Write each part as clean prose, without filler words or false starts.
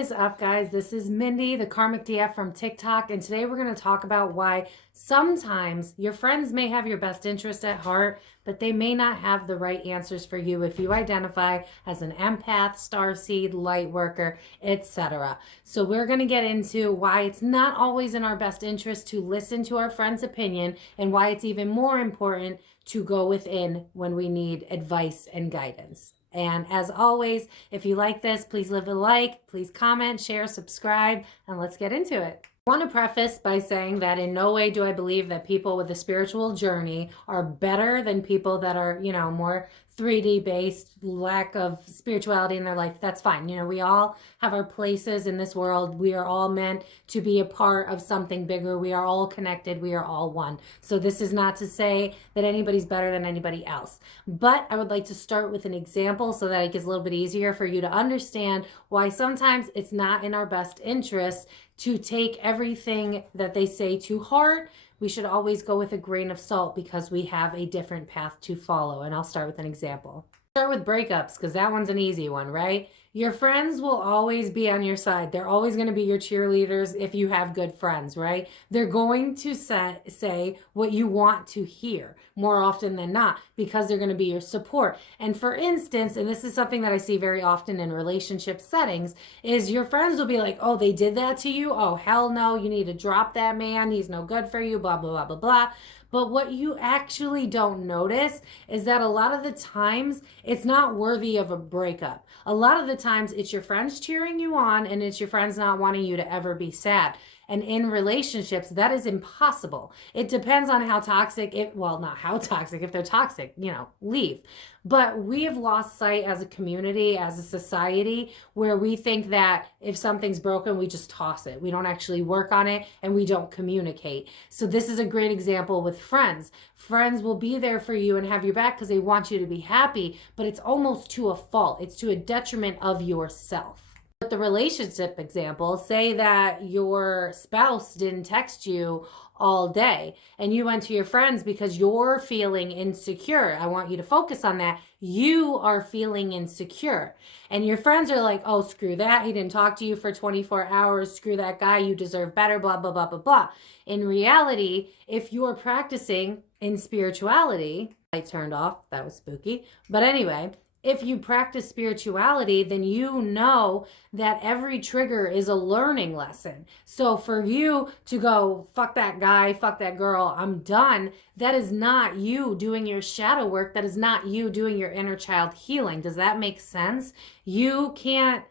What is up, guys? This is Mindy, the Karmic DF from TikTok, and today we're going to talk about why sometimes your friends may have your best interest at heart, but they may not have the right answers for you if you identify as an empath, starseed, light worker, etc. So we're going to get into why it's not always in our best interest to listen to our friend's opinion, and why it's even more important to go within when we need advice and guidance. And as always, if you like this, please leave a like, please comment, share, subscribe, and let's get into it. I want to preface by saying that in no way do I believe that people with a spiritual journey are better than people that are, more 3D based, lack of spirituality in their life. That's fine. We all have our places in this world. We are all meant to be a part of something bigger. We are all connected. We are all one. So this is not to say that anybody's better than anybody else. But I would like to start with an example so that it gets a little bit easier for you to understand why sometimes it's not in our best interest to take everything that they say to heart. We should always go with a grain of salt because we have a different path to follow. And I'll start with an example. Start with breakups because that one's an easy one, right? Your friends will always be on your side. They're always going to be your cheerleaders if you have good friends, right? They're going to say what you want to hear more often than not because they're going to be your support. And for instance, and this is something that I see very often in relationship settings, is your friends will be like, oh, they did that to you? Oh, hell no, you need to drop that man. He's no good for you, blah, blah, blah, blah, blah. But what you actually don't notice is that a lot of the times it's not worthy of a breakup. A lot of the times it's your friends cheering you on and it's your friends not wanting you to ever be sad. And in relationships, that is impossible. It depends on how toxic not how toxic. If they're toxic, leave. But we have lost sight as a community, as a society, where we think that if something's broken, we just toss it. We don't actually work on it and we don't communicate. So this is a great example with friends. Friends will be there for you and have your back because they want you to be happy, but it's almost to a fault. It's to a detriment of yourself. With the relationship example, say that your spouse didn't text you all day and you went to your friends because you're feeling insecure. I want you to focus on that. You are feeling insecure. And your friends are like, oh, screw that. He didn't talk to you for 24 hours. Screw that guy. You deserve better, blah, blah, blah, blah, blah. In reality, if you're practicing in spirituality, I turned off. That was spooky. But anyway, if you practice spirituality, then you know that every trigger is a learning lesson. So for you to go, fuck that guy, fuck that girl, I'm done, that is not you doing your shadow work. That is not you doing your inner child healing. Does that make sense? You can't,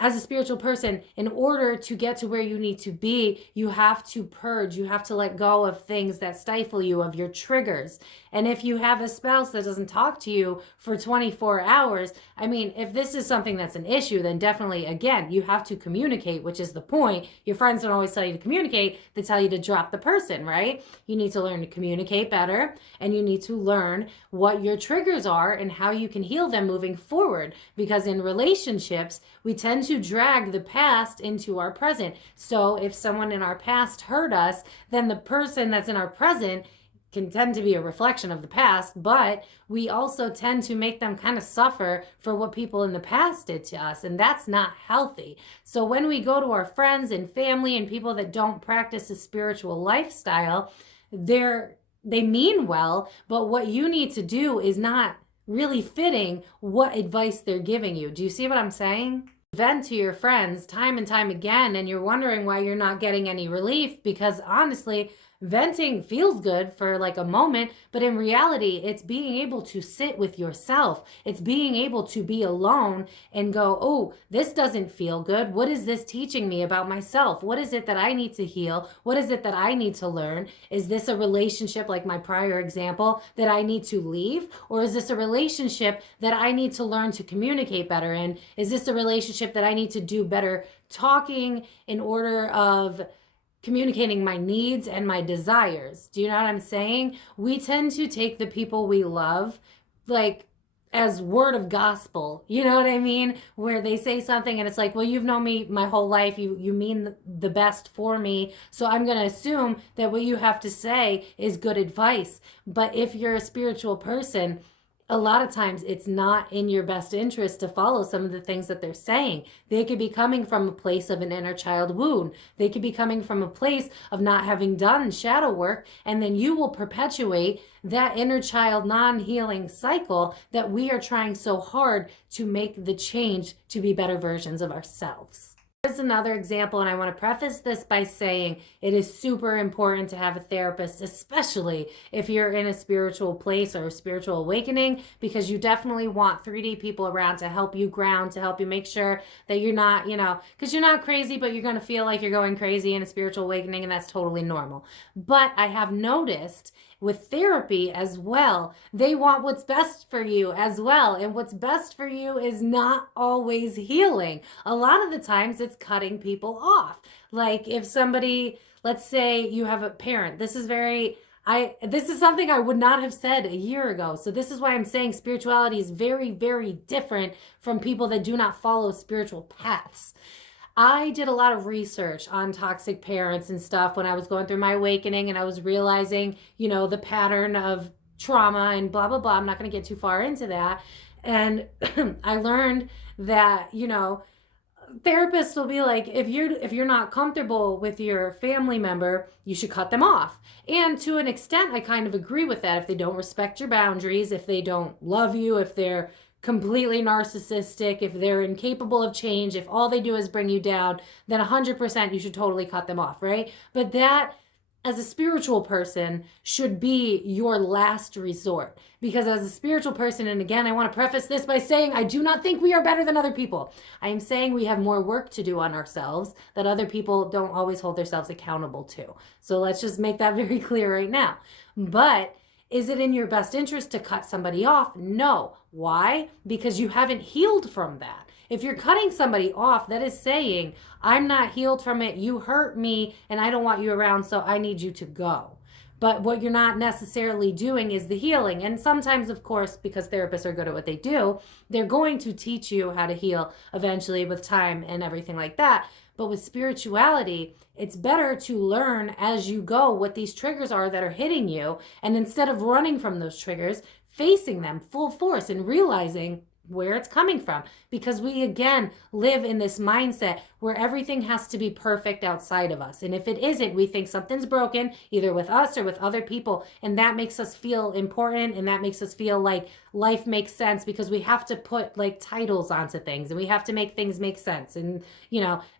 as a spiritual person, in order to get to where you need to be, you have to purge. You have to let go of things that stifle you, of your triggers. And if you have a spouse that doesn't talk to you for 24 hours, if this is something that's an issue, then definitely, again, you have to communicate, which is the point. Your friends don't always tell you to communicate. They tell you to drop the person, right? You need to learn to communicate better, and you need to learn what your triggers are and how you can heal them moving forward. Because in relationships, we tend to drag the past into our present. So if someone in our past hurt us, then the person that's in our present can tend to be a reflection of the past, but we also tend to make them kind of suffer for what people in the past did to us, and that's not healthy. So when we go to our friends and family and people that don't practice a spiritual lifestyle, they mean well, but what you need to do is not really fitting what advice they're giving you. Do you see what I'm saying? Vent to your friends time and time again, and you're wondering why you're not getting any relief, because honestly, venting feels good for like a moment, but in reality, it's being able to sit with yourself. It's being able to be alone and go, oh, this doesn't feel good. What is this teaching me about myself? What is it that I need to heal? What is it that I need to learn? Is this a relationship, like my prior example, that I need to leave? Or is this a relationship that I need to learn to communicate better in? Is this a relationship that I need to do better talking in order of communicating my needs and my desires? Do you know what I'm saying? We tend to take the people we love like as word of gospel, you know what I mean? Where they say something and it's like, well, you've known me my whole life. You mean the best for me. So I'm going to assume that what you have to say is good advice. But if you're a spiritual person, a lot of times it's not in your best interest to follow some of the things that they're saying. They could be coming from a place of an inner child wound. They could be coming from a place of not having done shadow work, and then you will perpetuate that inner child non-healing cycle that we are trying so hard to make the change to be better versions of ourselves. Here's another example, and I want to preface this by saying it is super important to have a therapist, especially if you're in a spiritual place or a spiritual awakening, because you definitely want 3D people around to help you ground, to help you make sure that you're not, because you're not crazy, but you're going to feel like you're going crazy in a spiritual awakening, and that's totally normal. But I have noticed with therapy as well, they want what's best for you as well. And what's best for you is not always healing. A lot of the times it's cutting people off. Like if somebody, let's say you have a parent, this is something I would not have said a year ago. So this is why I'm saying spirituality is very, very different from people that do not follow spiritual paths. I did a lot of research on toxic parents and stuff when I was going through my awakening, and I was realizing, the pattern of trauma and blah, blah, blah. I'm not going to get too far into that. And I learned that, therapists will be like, if you're not comfortable with your family member, you should cut them off. And to an extent, I kind of agree with that. If they don't respect your boundaries, if they don't love you, if they're completely narcissistic, if they're incapable of change, if all they do is bring you down, then 100% you should totally cut them off, right? But that, as a spiritual person, should be your last resort. Because as a spiritual person, and again, I want to preface this by saying I do not think we are better than other people. I am saying we have more work to do on ourselves that other people don't always hold themselves accountable to. So let's just make that very clear right now. But is it in your best interest to cut somebody off? No. Why? Because you haven't healed from that. If you're cutting somebody off, that is saying, I'm not healed from it, you hurt me, and I don't want you around, so I need you to go. But what you're not necessarily doing is the healing. And sometimes, of course, because therapists are good at what they do, they're going to teach you how to heal eventually with time and everything like that. But with spirituality, it's better to learn as you go what these triggers are that are hitting you. And instead of running from those triggers, facing them full force and realizing where it's coming from. Because we, again, live in this mindset where everything has to be perfect outside of us. And if it isn't, we think something's broken, either with us or with other people. And that makes us feel important, and that makes us feel like life makes sense, because we have to put like titles onto things, and we have to make things make sense. And,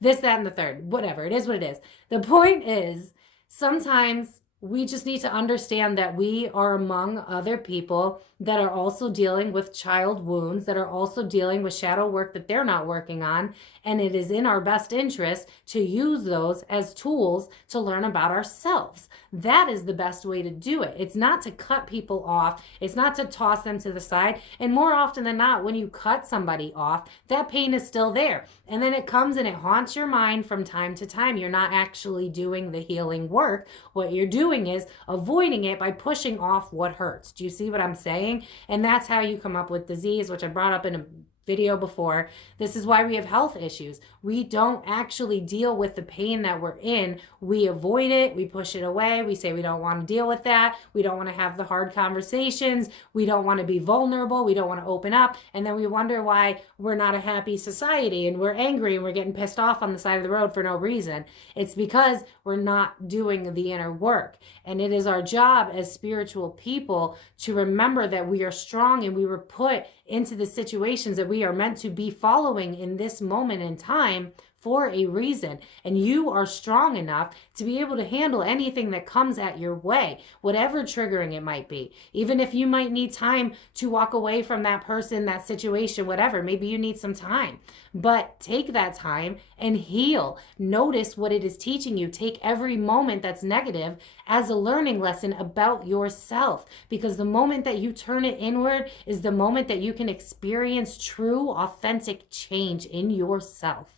this, that, and the third, whatever. It is what it is. The point is, sometimes we just need to understand that we are among other people that are also dealing with child wounds, that are also dealing with shadow work that they're not working on. And it is in our best interest to use those as tools to learn about ourselves. That is the best way to do it. It's not to cut people off. It's not to toss them to the side. And more often than not, when you cut somebody off, that pain is still there. And then it comes and it haunts your mind from time to time. You're not actually doing the healing work. What you're doing is avoiding it by pushing off what hurts. Do you see what I'm saying? And that's how you come up with disease, which I brought up in a video before. This is why we have health issues. We don't actually deal with the pain that we're in. We avoid it. We push it away. We say we don't want to deal with that. We don't want to have the hard conversations. We don't want to be vulnerable. We don't want to open up. And then we wonder why we're not a happy society, and we're angry, and we're getting pissed off on the side of the road for no reason. It's because we're not doing the inner work. And it is our job as spiritual people to remember that we are strong, and we were put into the situations that we are meant to be following in this moment in time for a reason. And you are strong enough to be able to handle anything that comes at your way, whatever triggering it might be. Even if you might need time to walk away from that person, that situation, whatever, maybe you need some time. But take that time and heal. Notice what it is teaching you. Take every moment that's negative as a learning lesson about yourself, because the moment that you turn it inward is the moment that you can experience true, authentic change in yourself.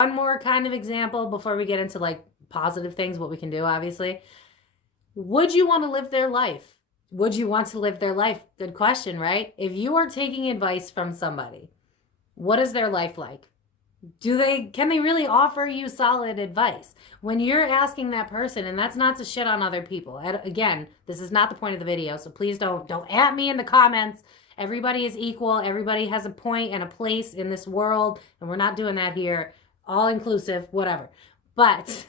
One more kind of example before we get into like positive things, what we can do, obviously. Would you want to live their life? Would you want to live their life? Good question, right? If you are taking advice from somebody, what is their life like? Can they really offer you solid advice? When you're asking that person, and that's not to shit on other people. Again, this is not the point of the video, so please don't at me in the comments Everybody is equal. Everybody has a point and a place in this world. And we're not doing that here. All inclusive, whatever. But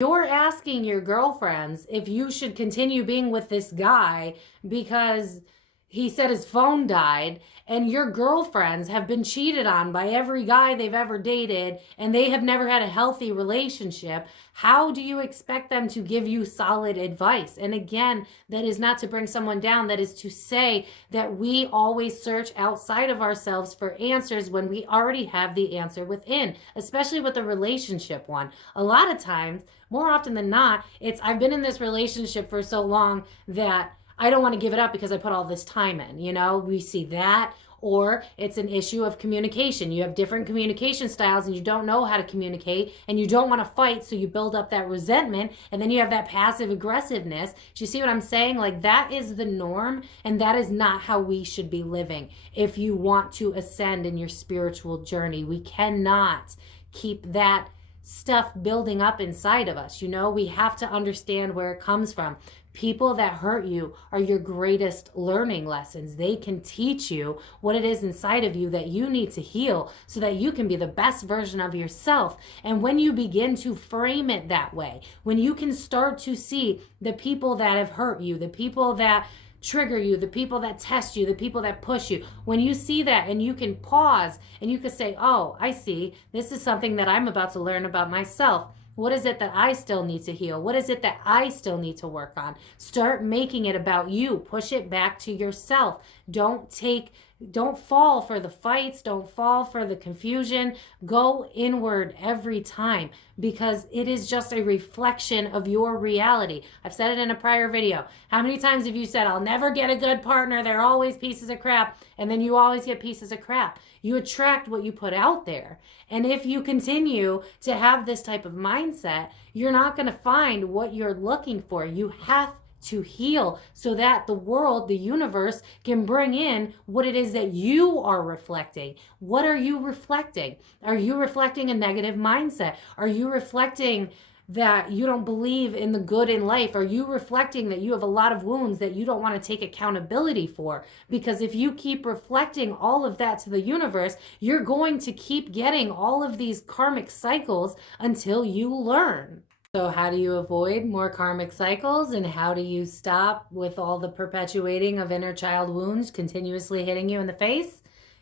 you're asking your girlfriends if you should continue being with this guy because he said his phone died, and your girlfriends have been cheated on by every guy they've ever dated, and they have never had a healthy relationship. How do you expect them to give you solid advice? And again, that is not to bring someone down. That is to say that we always search outside of ourselves for answers when we already have the answer within, especially with the relationship one. A lot of times, more often than not, it's I've been in this relationship for so long that I don't want to give it up because I put all this time in, you know, we see that. Or it's an issue of communication. You have different communication styles and you don't know how to communicate and you don't want to fight. So you build up that resentment and then you have that passive aggressiveness. Do you see what I'm saying? Like that is the norm and that is not how we should be living. If you want to ascend in your spiritual journey, we cannot keep that stuff building up inside of us. You know, we have to understand where it comes from. People that hurt you are your greatest learning lessons. They can teach you what it is inside of you that you need to heal so that you can be the best version of yourself. And when you begin to frame it that way, when you can start to see the people that have hurt you, the people that trigger you, the people that test you, the people that push you, when you see that and you can pause and you can say, oh, I see, this is something that I'm about to learn about myself. What is it that I still need to heal? What is it that I still need to work on? Start making it about you. Push it back to yourself. Don't fall for the fights. Don't fall for the confusion. Go inward every time because it is just a reflection of your reality. I've said it in a prior video. How many times have you said, I'll never get a good partner. They're always pieces of crap. And then you always get pieces of crap. You attract what you put out there. And if you continue to have this type of mindset, you're not going to find what you're looking for. You have to heal so that the world, the universe, can bring in what it is that you are reflecting. What are you reflecting? Are you reflecting a negative mindset? Are you reflecting that you don't believe in the good in life? Are you reflecting that you have a lot of wounds that you don't want to take accountability for? Because if you keep reflecting all of that to the universe, you're going to keep getting all of these karmic cycles until you learn. So how do you avoid more karmic cycles and how do you stop with all the perpetuating of inner child wounds continuously hitting you in the face?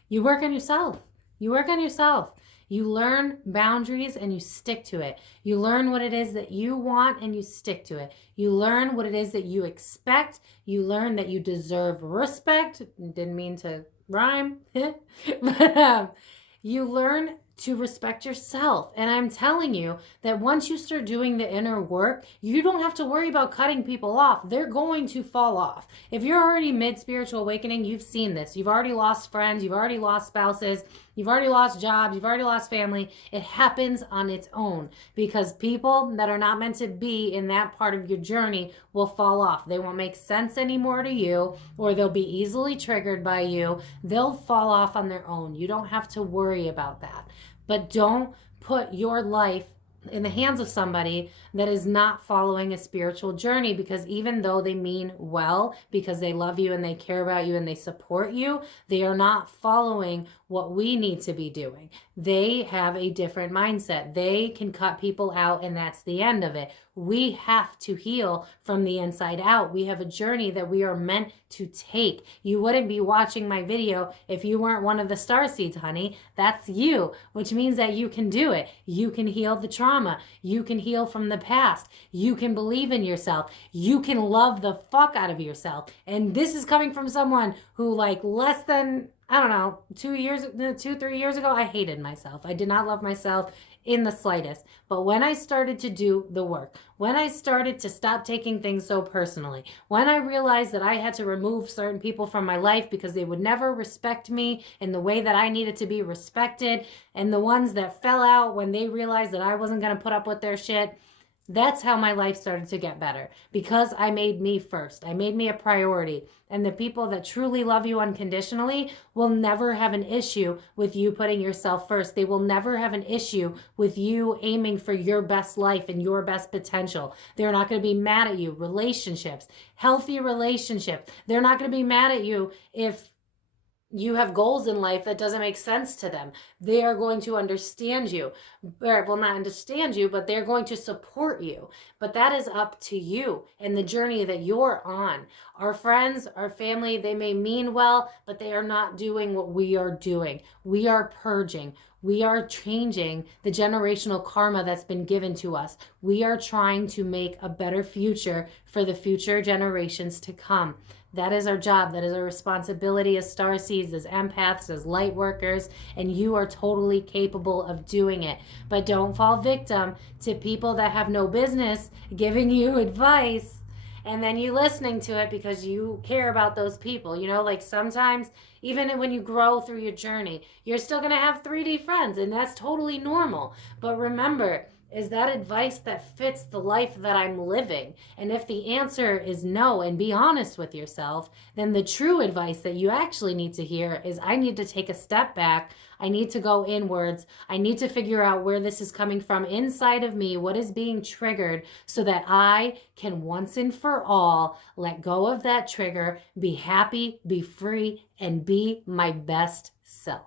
You work on yourself. You work on yourself. You learn boundaries and you stick to it. You learn what it is that you want and you stick to it. You learn what it is that you expect. You learn that you deserve respect. Didn't mean to rhyme. But you learn to respect yourself. And I'm telling you that once you start doing the inner work, you don't have to worry about cutting people off. They're going to fall off. If you're already mid-spiritual awakening, you've seen this. You've already lost friends. You've already lost spouses. You've already lost jobs. You've already lost family. It happens on its own because people that are not meant to be in that part of your journey will fall off. They won't make sense anymore to you, or they'll be easily triggered by you. They'll fall off on their own. You don't have to worry about that. But don't put your life in the hands of somebody that is not following a spiritual journey, because even though they mean well, because they love you and they care about you and they support you, they are not following what we need to be doing. They have a different mindset. They can cut people out and that's the end of it. We have to heal from the inside out. We have a journey that we are meant to take. You wouldn't be watching my video if you weren't one of the starseeds, honey. That's you, which means that you can do it. You can heal the trauma. You can heal from the past. You can believe in yourself. You can love the fuck out of yourself. And this is coming from someone who, like, less than, I don't know, 3 years ago, I hated myself. I did not love myself in the slightest. But when I started to do the work, when I started to stop taking things so personally, when I realized that I had to remove certain people from my life because they would never respect me in the way that I needed to be respected, and the ones that fell out when they realized that I wasn't going to put up with their shit, that's how my life started to get better, because I made me first. I made me a priority. And the people that truly love you unconditionally will never have an issue with you putting yourself first. They will never have an issue with you aiming for your best life and your best potential. They're not going to be mad at you. Relationships, healthy relationships. They're not going to be mad at you if you have goals in life that doesn't make sense to them. They are going to understand you. Or, well, not understand you, but they're going to support you. But that is up to you and the journey that you're on. Our friends, our family, they may mean well, but they are not doing what we are doing. We are purging. We are changing the generational karma that's been given to us. We are trying to make a better future for the future generations to come. That is our job. That is our responsibility as starseeds, as empaths, as light workers, and you are totally capable of doing it. But don't fall victim to people that have no business giving you advice and then you listening to it because you care about those people. You know, like sometimes even when you grow through your journey, you're still going to have 3D friends, and that's totally normal. But remember, is that advice that fits the life that I'm living? And if the answer is no, and be honest with yourself, then the true advice that you actually need to hear is I need to take a step back. I need to go inwards. I need to figure out where this is coming from inside of me, what is being triggered, so that I can once and for all let go of that trigger, be happy, be free, and be my best self.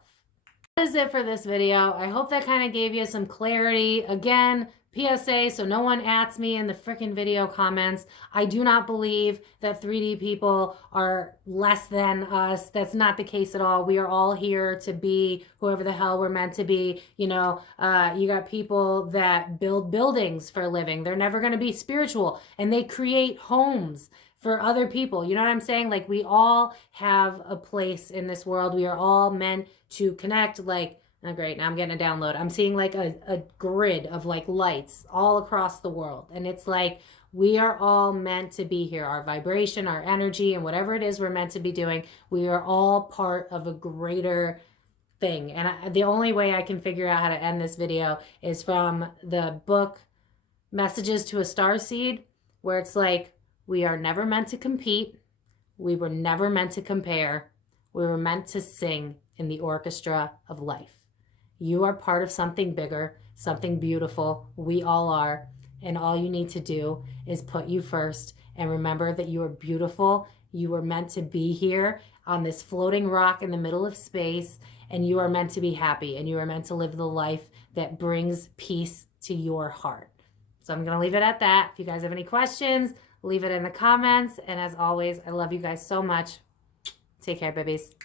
That is it for this video. I hope that kind of gave you some clarity. Again, PSA, so no one asks me in the freaking video comments. I do not believe that 3D people are less than us. That's not the case at all. We are all here to be whoever the hell we're meant to be. You know, you got people that build buildings for a living. They're never going to be spiritual, and they create homes for other people. You know what I'm saying? Like, we all have a place in this world. We are all meant to connect. Like, oh great, now I'm getting a download. I'm seeing like a grid of like lights all across the world. And it's like, we are all meant to be here. Our vibration, our energy, and whatever it is we're meant to be doing, we are all part of a greater thing. And the only way I can figure out how to end this video is from the book Messages to a Starseed, where it's like, we are never meant to compete. We were never meant to compare. We were meant to sing in the orchestra of life. You are part of something bigger, something beautiful. We all are. And all you need to do is put you first and remember that you are beautiful. You were meant to be here on this floating rock in the middle of space, and you are meant to be happy, and you are meant to live the life that brings peace to your heart. So I'm going to leave it at that. If you guys have any questions, leave it in the comments. And as always, I love you guys so much. Take care, babies.